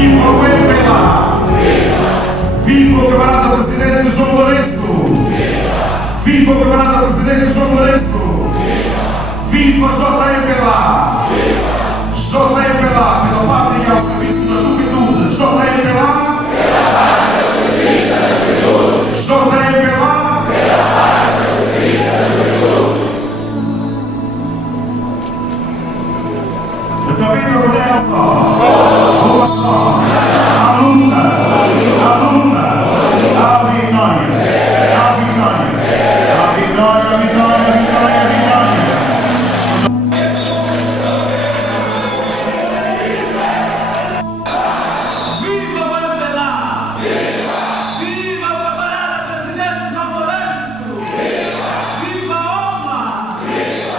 Viva o MPLA! Viva o camarada presidente João Lourenço! Viva o camarada presidente João Lourenço! Viva a JMPLA! JMPLA, pela pátria e ao serviço da juventude! JMPLA! JMPLA! Vitamina Bonanza, boa sorte, a luta, a vitória, a vitória, a vitória, a vitória, a vitória, a vitória. Viva o MPLA! Viva o camarada presidente João Lourenço! Viva a OMA!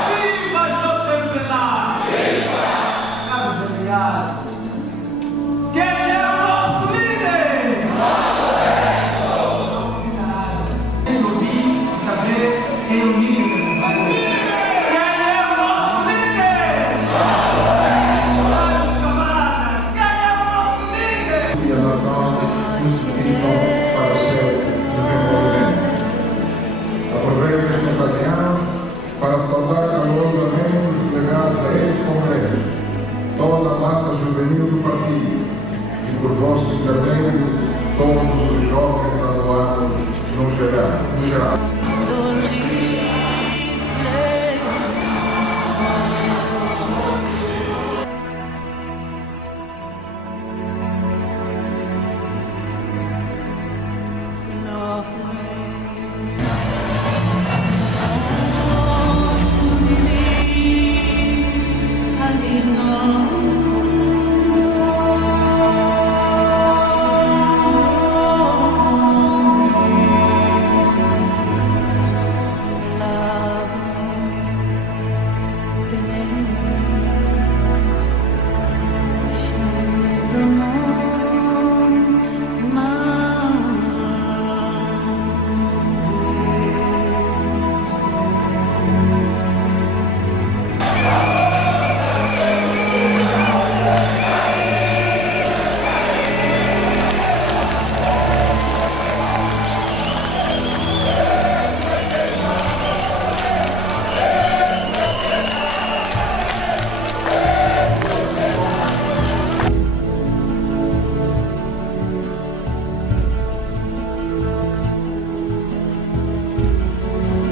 Viva a JMPLA! Carlos Delegado, quem é o nosso líder? Quem ouvir e saber quem é o líder do país. Quem é o nosso líder? Vamos, camaradas, quem é o nosso líder? E a nação necessitam para o seu desenvolvimento. Aproveito esta ocasião para saudar calorosamente os delegados a este Congresso, toda a massa juvenil do partido e, por vosso intermédio, todos os jovens aluados no geral.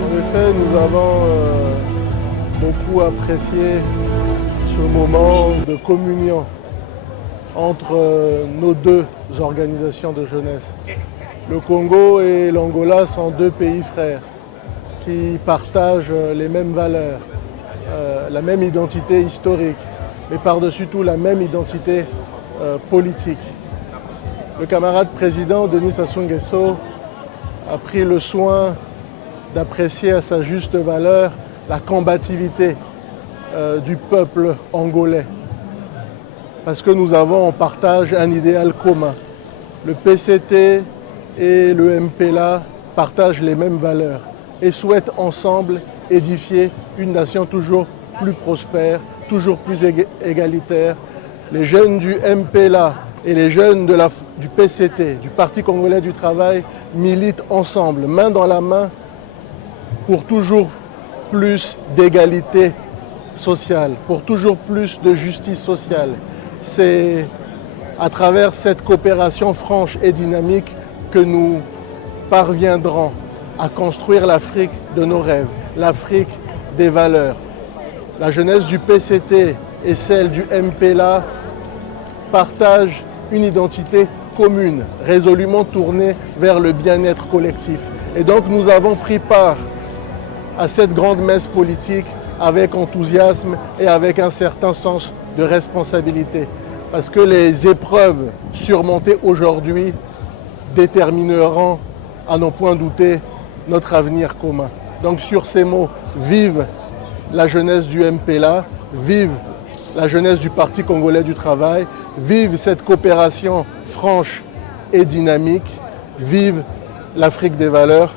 En effet, nous avons beaucoup apprécié ce moment de communion entre nos deux organisations de jeunesse. Le Congo et l'Angola sont deux pays frères qui partagent les mêmes valeurs, la même identité historique, mais par-dessus tout la même identité politique. Le camarade président Denis Sassou Nguesso a pris le soin d'apprécier à sa juste valeur la combativité du peuple angolais. Parce que nous avons en partage un idéal commun. Le PCT et le MPLA partagent les mêmes valeurs et souhaitent ensemble édifier une nation toujours plus prospère, toujours plus égalitaire. Les jeunes du MPLA et les jeunes du PCT, du Parti congolais du travail, militent ensemble, main dans la main, pour toujours plus d'égalité sociale, pour toujours plus de justice sociale. C'est à travers cette coopération franche et dynamique que nous parviendrons à construire l'Afrique de nos rêves, l'Afrique des valeurs. La jeunesse du PCT et celle du MPLA partagent une identité commune, résolument tournée vers le bien-être collectif. Et donc nous avons pris part à cette grande messe politique avec enthousiasme et avec un certain sens de responsabilité. Parce que les épreuves surmontées aujourd'hui détermineront, à n'en point douter, notre avenir commun. Donc sur ces mots, vive la jeunesse du MPLA, vive la jeunesse du Parti congolais du travail, vive cette coopération franche et dynamique, vive l'Afrique des valeurs.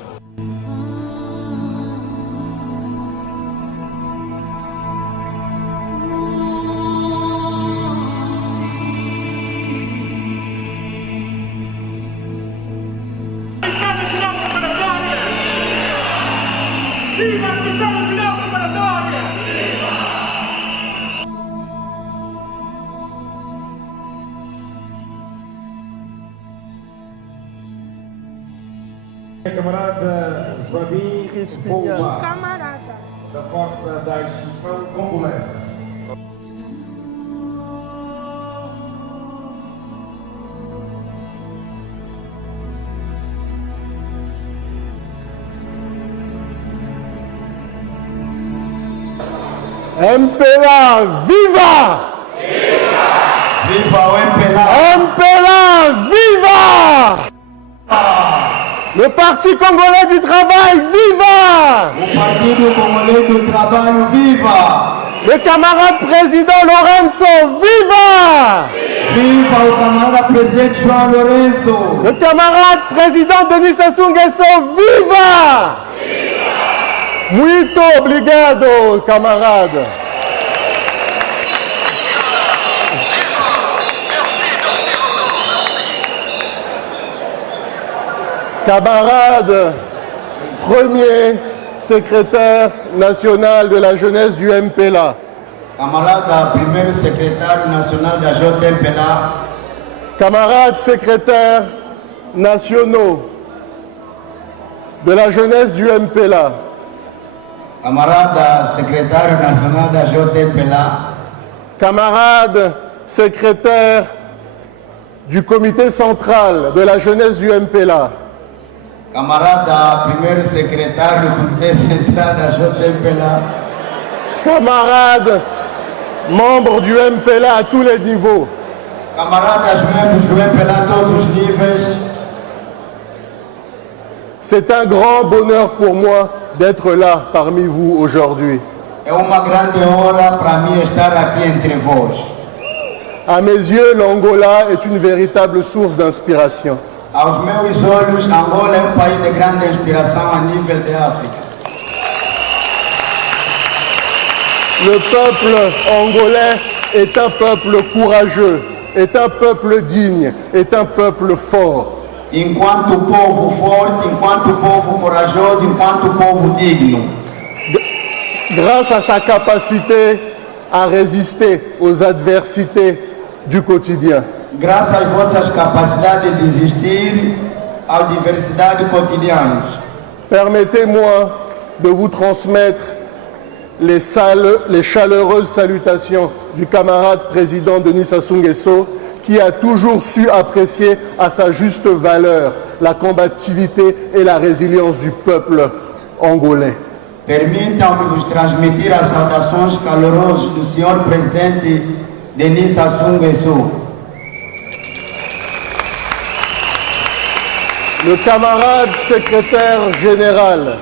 Camarada Joaquim Crispinha. Vouma, Camarada. da Força da Extinção Congolesa. MPLA, viva! Viva o MPLA! MPLA, viva! Le Parti congolais du travail, viva! O Partido Congolês do Trabalho, viva! Le camarade président Lorenzo, viva! Viva o camarada presidente João Lourenço! Le camarade président Denis Sassou Nguesso, viva! Muito obrigado, camarade. Camarade, premier secrétaire national de la jeunesse du MPLA. Camarada primeiro secretário nacional da JMPLA. Camarades secrétaires nationaux de la jeunesse du MPLA. Camarada secretário nacional da JMPLA. Camarades secrétaires du comité central de la jeunesse du MPLA. Camarada primeiro secretário do Comitê Central da JMPLA. Camarades membres du MPLA à tous les niveaux. Camaradas membros do MPLA a todos os níveis. C'est un grand bonheur pour moi d'être là parmi vous aujourd'hui. É uma grande honra para mim estar aqui entre vós. À mes yeux, l'Angola est une véritable source d'inspiration. Aos meus olhos, Angola é um país de grande inspiração a nível de África. Le peuple angolais est un peuple courageux, est un peuple digne, est un peuple fort. Enquanto povo forte, enquanto povo corajoso, enquanto povo digno. Grâce à sa capacité à résister aux adversités du quotidien. Graças às vossas capacidades de existir às diversidades cotidianas. Permettez-moi de vous transmettre les chaleureuses salutations du camarade président Denis Sassou Nguesso, qui a toujours su apprécier à sa juste valeur la combativité et la résilience du peuple angolais. Permitam-me vos transmitir as saudações calorosas do senhor presidente Denis Sassou Nguesso. Le camarade secrétaire général,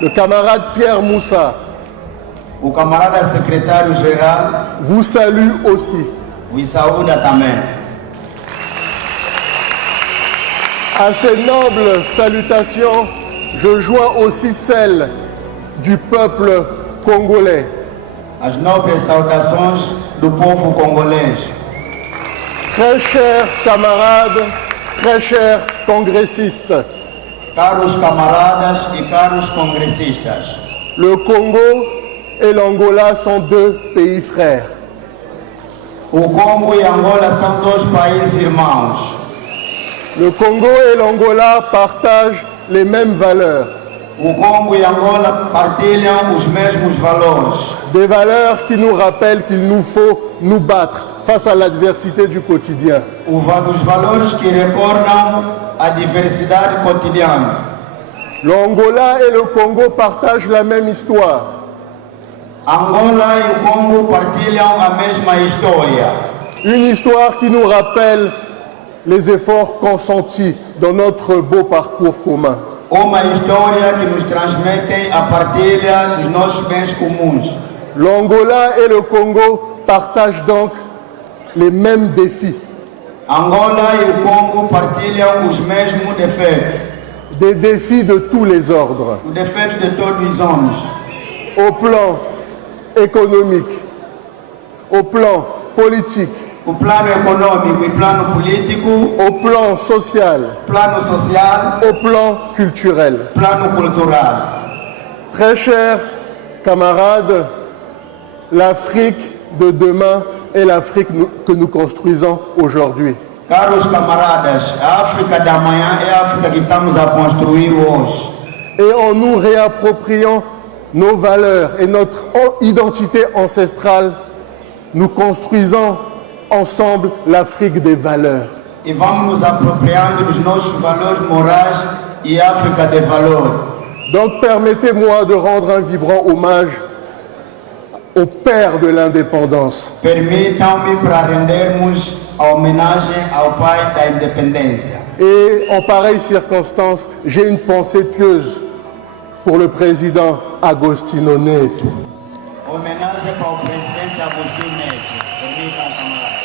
le camarade Pierre Moussa, O camarada secretário-geral vous salue aussi. vos saúda também. À ces nobles salutations, je joins aussi celles du peuple congolais. As nobres saudações do povo congolês. Très chers camarades, très chers congressistes, Caros camaradas e caros congressistas. le Congo et l'Angola sont deux pays frères. O Congo e Angola são dois países irmãos. Le Congo et l'Angola partagent les mêmes valeurs, O Congo e Angola partilham os mesmos valores. des valeurs qui nous rappellent qu'il nous faut nous battre face à l'adversité du quotidien. Os valores que recordam a diversidade cotidiana. L'Angola et le Congo partagent la même histoire. Angola e o Congo partilham a mesma história. Une histoire qui nous rappelle les efforts consentis dans notre beau parcours commun. Uma história que nos transmite a partilha dos nossos bens comuns. L'Angola et le Congo partagent donc les mêmes défis, Angola e o Congo partilham os mesmos defeitos. des défis de tous les ordres, Os defeitos de todos os homens. au plan économique, au plan politique, O plano econômico e plano político, au plan social, plano social, au plan culturel. plano cultural. Très chers camarades, l'Afrique de demain est l'Afrique que nous construisons aujourd'hui. Caros camaradas, a África da manhã é a África que estamos a construir hoje. Et en nous réappropriant nos valeurs et notre identité ancestrale, nous construisons ensemble l'Afrique des valeurs. E vamos nos apropriando dos nossos valores morais e África de valor. Donc permettez-moi de rendre un vibrant hommage au père de l'indépendance, Permitam-me para rendermos a homenagem ao pai da independência. et en pareille circonstance, j'ai une pensée pieuse pour le président Agostinho Neto. Homenagem para o presidente Agostinho Neto. Permitam, camarada.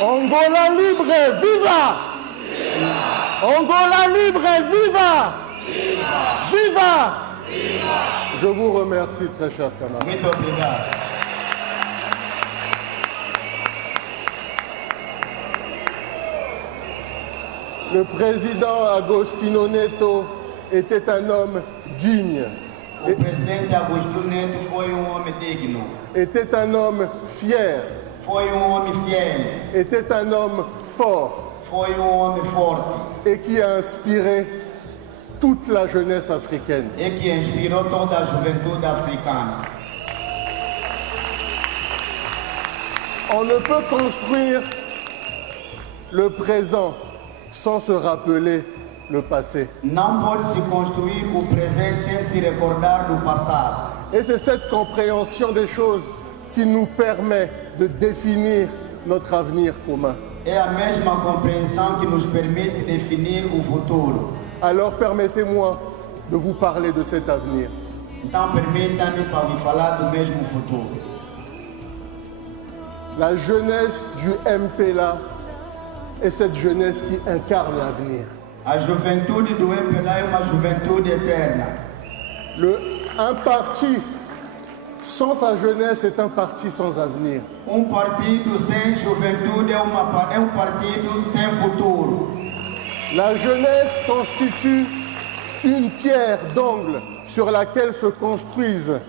Angola libre, viva! Angola libre, viva! Viva! Je vous remercie, très chers camarades. Muito obrigado. Le président Agostinho Neto était un homme digne, O presidente Agostinho Neto foi homem digno. était un homme fier, Foi homem fiel. était un homme fort Foi homem forte. et qui a inspiré toute la jeunesse africaine. E que inspirou toda a juventude africana. On ne peut construire le présent sans se rappeler le passé. Não pode se construir o presente sem se recordar do passado. Et c'est cette compréhension des choses qui nous permet de définir notre avenir commun. É a mesma compreensão que nos permite definir o futuro. Alors permettez-moi de vous parler de cet avenir. Então permita-me para me falar do mesmo futuro. La jeunesse du MPLA est cette jeunesse qui incarne l'avenir. A juventude do MPLA é uma juventude eterna. Un parti sans sa jeunesse est un parti sans avenir. Partido sem juventude é um partido sem futuro. La jeunesse constitue une pierre d'angle sur laquelle se construisent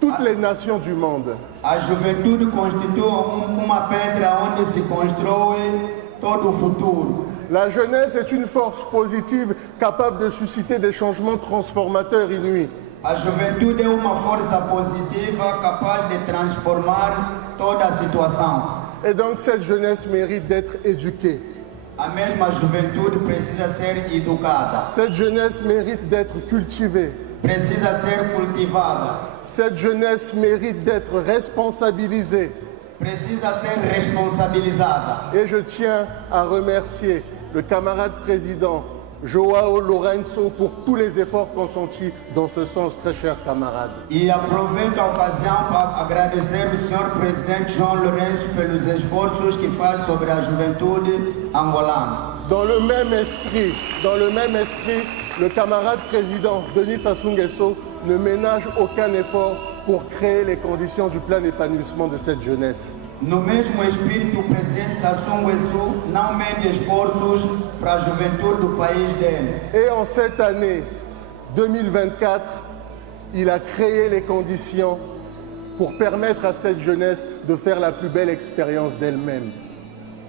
toutes les nations du monde. A juventude constitui uma pedra onde se constrói todo o futuro. La jeunesse est une force positive capable de susciter des changements transformateurs inouïs. A juventude é uma força positiva capaz de transformar toda a situação. Et donc cette jeunesse mérite d'être éduquée. A mesma juventude precisa ser educada, Cette jeunesse mérite d'être cultivée. precisa ser cultivada, Cette jeunesse mérite d'être responsabilisée. precisa ser responsabilizada. Et je tiens à remercier le camarade président João Lourenço pour tous les efforts consentis dans ce sens, très chers camarades. E aproveito a ocasião para agradecer o senhor presidente João Lourenço pelos esforços que faz sobre a juventude angolana. Dans le même esprit, le camarade président Denis Sassou Nguesso ne ménage aucun effort pour créer les conditions du plein épanouissement de cette jeunesse. No mesmo espírito, o presidente Sassou Nguesso não mede esforços para a juventude do país dele. Et en cette année 2024, il a créé les conditions pour permettre à cette jeunesse de faire la plus belle expérience d'elle-même.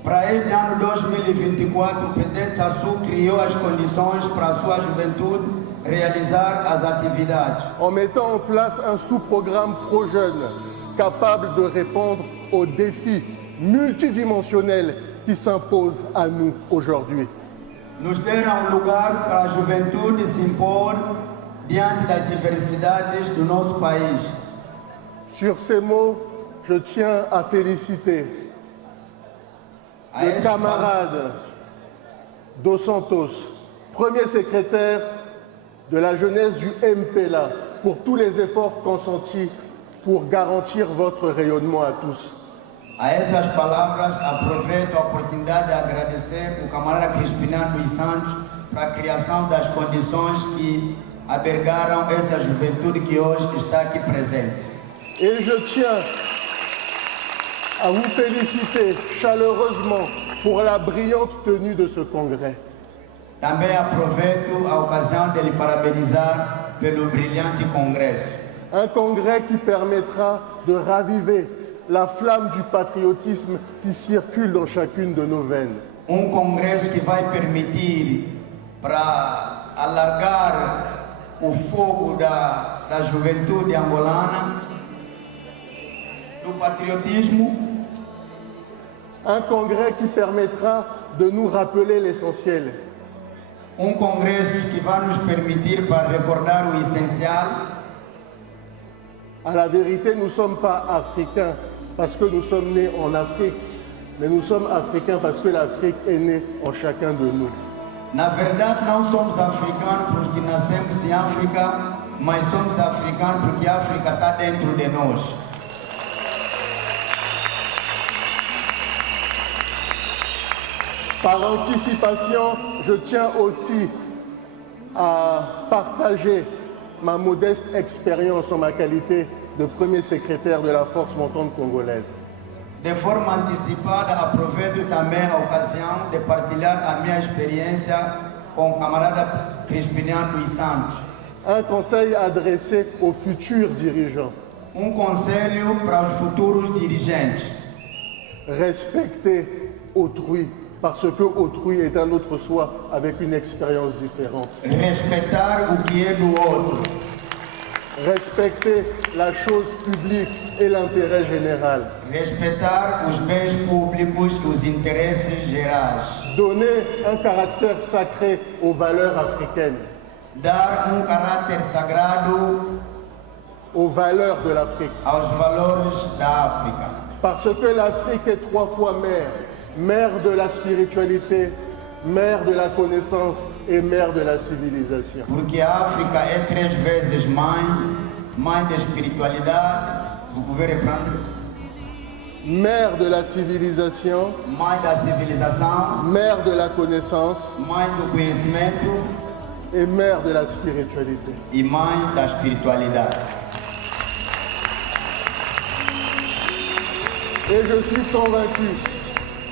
Para este ano 2024, o presidente Sassou criou as condições para a sua juventude realizar as atividades. En mettant en place un sous-programme pro-jeunes capable de répondre aux défis multidimensionnels qui s'imposent à nous aujourd'hui. Nos deram lugar para a juventude se impor diante das diversidades do nosso país. Sur ces mots, je tiens à féliciter le camarade Dos Santos, premier secrétaire de la jeunesse du MPLA, pour tous les efforts consentis pour garantir votre rayonnement à tous. A essas palavras, aproveito a oportunidade de agradecer o camarada Crispiniano dos Santos para a criação das condições que albergaram essa juventude que hoje está aqui presente. Et je tiens à vous féliciter chaleureusement pour la brillante tenue de ce congrès. Também aproveito a ocasião de lhe parabenizar pelo brilhante congresso. Un congrès qui permettra de raviver la flamme du patriotisme qui circule dans chacune de nos veines. Congresso que vai permitir para alargar o fogo da juventude angolana, do patriotismo. Un congrès qui permettra de nous rappeler l'essentiel. Congresso que vai nos permitir para recordar o essencial. À la vérité, nous ne sommes pas africains parce que nous sommes nés en Afrique, mais nous sommes africains parce que l'Afrique est née en chacun de nous. Na verdade, não somos africanos porque nascemos em África, mas somos africanos porque a África está dentro de nós. Par anticipation, je tiens aussi à partager ma modeste expérience en ma qualité de premier secrétaire de la force montante congolaise. De forma antecipada, aproveito também a ocasião de partilhar a minha experiência com o camarada Crispiniano dos Santos. Un conseil adressé aux futurs dirigeants. Conselho para os futuros dirigentes. Respecter autrui, parce que autrui est un autre soi avec une expérience différente. Respeitar o que é do outro. Respecter la chose publique et l'intérêt général. Respeitar os bens públicos e os interesses gerais. Donner un caractère sacré aux valeurs africaines. Dar caráter sagrado aux valeurs de l'Afrique. Aos valores da África. Parce que l'Afrique est 3 fois mère. Mère de la spiritualité, mère de la connaissance et mère de la civilisation. Porque a África é 3 vezes mãe da espiritualidade. Vous pouvez reprendre? Mère de la civilisation, mãe da civilização, mère de la connaissance, mãe do conhecimento et mère de la spiritualité. E mãe da espiritualidade. Et je suis convaincu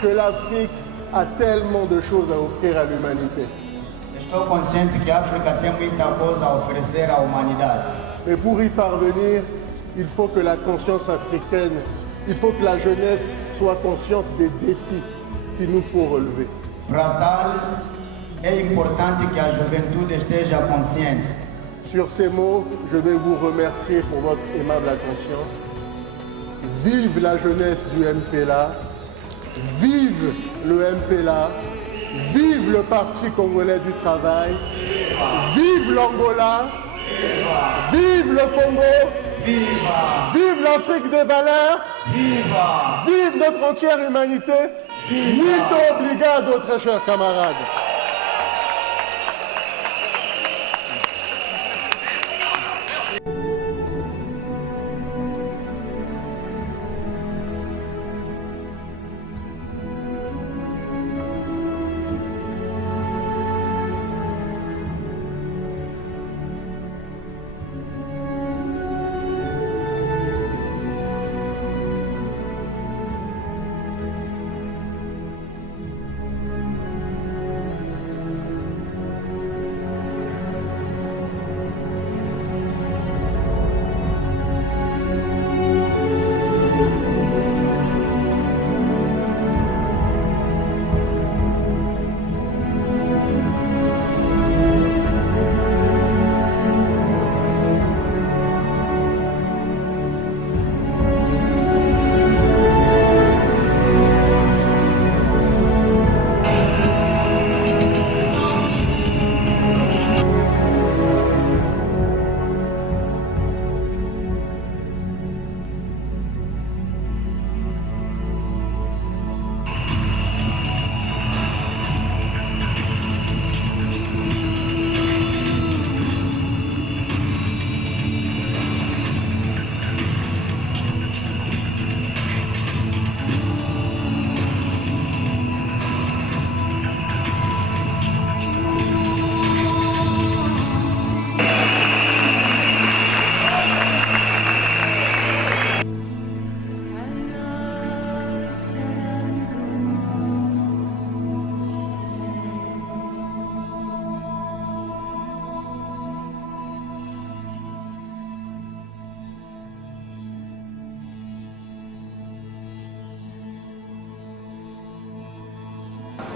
que l'Afrique a tellement de choses à offrir à l'humanité. Estou consciente que a África tem muita coisa a oferecer à humanidade. Mais pour y parvenir, il faut que la conscience africaine, il faut que la jeunesse soit consciente des défis qu'il nous faut relever. Para tal, é importante que a juventude esteja consciente. Sur ces mots, je vais vous remercier pour votre aimable attention. Vive la jeunesse du MPLA, vive le MPLA, vive le Parti congolais du travail, vive l'Angola, vive le Congo, vive l'Afrique des valeurs, vive notre entière humanité. Muito obrigado, très chers camarades.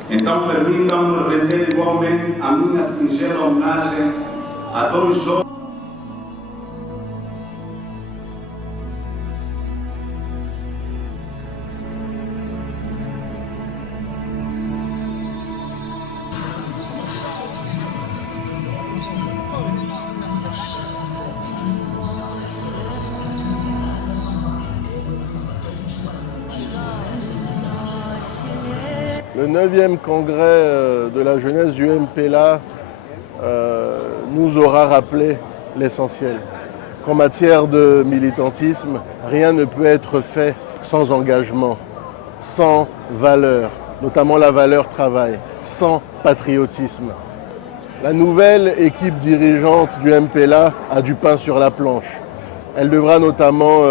Então permitam-me render igualmente a minha singela homenagem a dois jovens. Le 9e congrès de la jeunesse du MPLA nous aura rappelé l'essentiel. Qu'en matière de militantisme, rien ne peut être fait sans engagement, sans valeur, notamment la valeur travail, sans patriotisme. La nouvelle équipe dirigeante du MPLA a du pain sur la planche. Elle devra notamment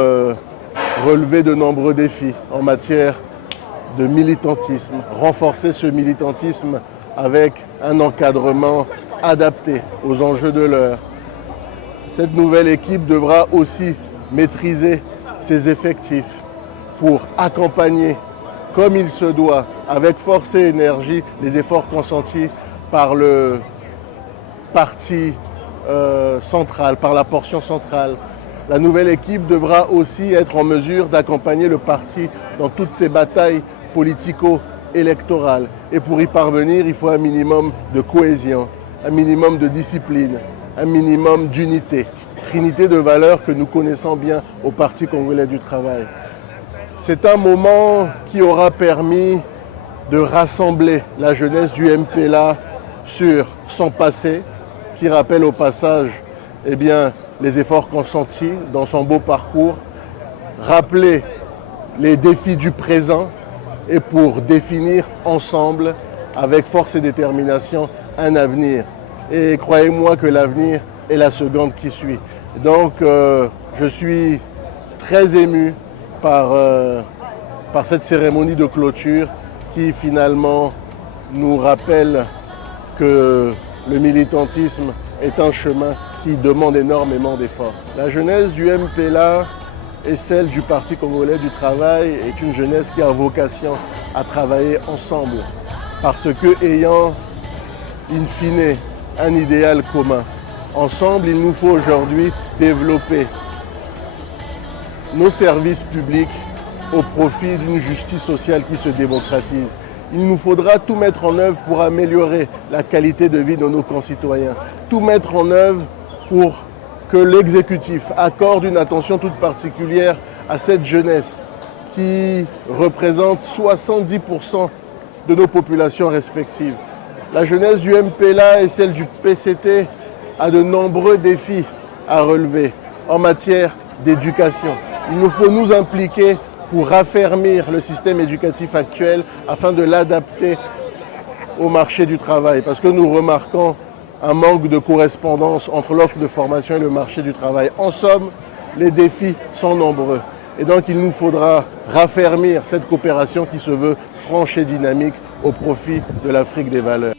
relever de nombreux défis en matière de militantisme, renforcer ce militantisme avec un encadrement adapté aux enjeux de l'heure. Cette nouvelle équipe devra aussi maîtriser ses effectifs pour accompagner, comme il se doit, avec force et énergie, les efforts consentis par le parti central, par la portion centrale. La nouvelle équipe devra aussi être en mesure d'accompagner le parti dans toutes ses batailles politico-électorales. Et pour y parvenir, il faut un minimum de cohésion, un minimum de discipline, un minimum d'unité. Trinité de valeurs que nous connaissons bien au Parti congolais du travail. C'est un moment qui aura permis de rassembler la jeunesse du MPLA sur son passé, qui rappelle au passage les efforts consentis dans son beau parcours, rappeler les défis du présent et pour définir ensemble, avec force et détermination, un avenir. Et croyez-moi que l'avenir est la seconde qui suit. Donc je suis très ému par cette cérémonie de clôture qui finalement nous rappelle que le militantisme est un chemin qui demande énormément d'efforts. La jeunesse du MPLA et celle du Parti congolais du travail est une jeunesse qui a vocation à travailler ensemble parce que ayant in fine un idéal commun. Ensemble, il nous faut aujourd'hui développer nos services publics au profit d'une justice sociale qui se démocratise. Il nous faudra tout mettre en œuvre pour améliorer la qualité de vie de nos concitoyens, tout mettre en œuvre pour que l'exécutif accorde une attention toute particulière à cette jeunesse qui représente 70% de nos populations respectives. La jeunesse du MPLA et celle du PCT a de nombreux défis à relever en matière d'éducation. Il nous faut nous impliquer pour raffermir le système éducatif actuel afin de l'adapter au marché du travail. Parce que nous remarquons un manque de correspondance entre l'offre de formation et le marché du travail. En somme, les défis sont nombreux. Et donc il nous faudra raffermir cette coopération qui se veut franche et dynamique au profit de l'Afrique des valeurs.